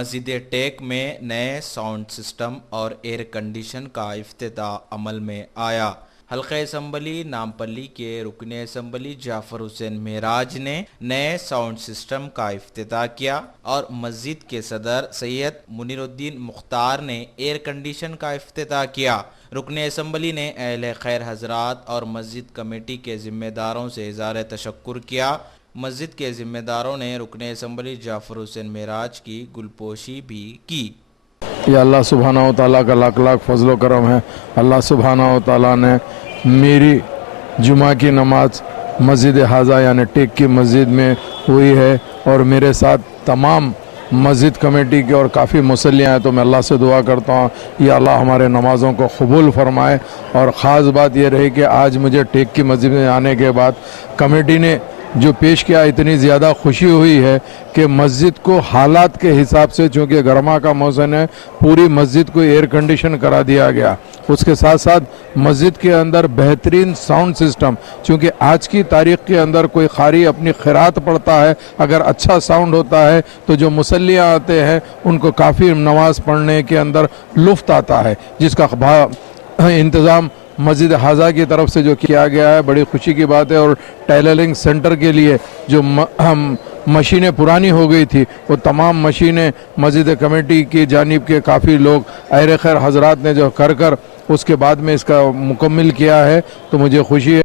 मस्जिद टेक में नए साउंड सिस्टम और एयर कंडीशन का इफ्तिताह अमल में आया। हल्का असम्बली नामपल्ली के रुकन असम्बली जाफर हुसैन मेराज ने नए साउंड सिस्टम का इफ्तिताह किया और मस्जिद के सदर सैयद मुनीरुद्दीन मुख्तार ने एयर कंडीशन का इफ्तिताह किया। रुकन असम्बली ने अहले खैर हजरात और मस्जिद कमेटी के जिम्मेदारों से इज़हार तशक्कुर किया। मस्जिद के जिम्मेदारों ने रुकन असम्बली जाफर हुसैन मेराज की गुलपोशी भी की। या अल्लाह सुब्हाना व तआला का लाख लाख फजल करम है। अल्लाह सुब्हाना व तआला ने मेरी जुमा की नमाज मस्जिद हाजा यानी टेक की मस्जिद में हुई है और मेरे साथ तमाम मस्जिद कमेटी के और काफ़ी मुसल्लियाँ हैं। तो मैं अल्लाह से दुआ करता हूँ या अल्लाह हमारे नमाज़ों को कबूल फरमाए। और ख़ास बात यह रही कि आज मुझे टेक की मस्जिद में आने के बाद कमेटी ने जो पेश किया, इतनी ज़्यादा खुशी हुई है कि मस्जिद को हालात के हिसाब से, चूँकि गर्मा का मौसम है, पूरी मस्जिद को एयर कंडीशन करा दिया गया। उसके साथ साथ मस्जिद के अंदर बेहतरीन साउंड सिस्टम, चूँकि आज की तारीख़ के अंदर कोई ख़ारी अपनी खैरात पढ़ता है, अगर अच्छा साउंड होता है तो जो मुसल्लियाँ आते हैं उनको काफ़ी नमाज़ पढ़ने के अंदर लुफ्त आता है, जिसका इंतज़ाम मस्जिद हाजा की तरफ से जो किया गया है बड़ी खुशी की बात है। और टेलरिंग सेंटर के लिए जो मशीनें पुरानी हो गई थी वो तमाम मशीनें मस्जिद कमेटी की जानिब के काफ़ी लोग अहले खैर हजरात ने जो कर उसके बाद में इसका मुकम्मिल किया है, तो मुझे खुशी है।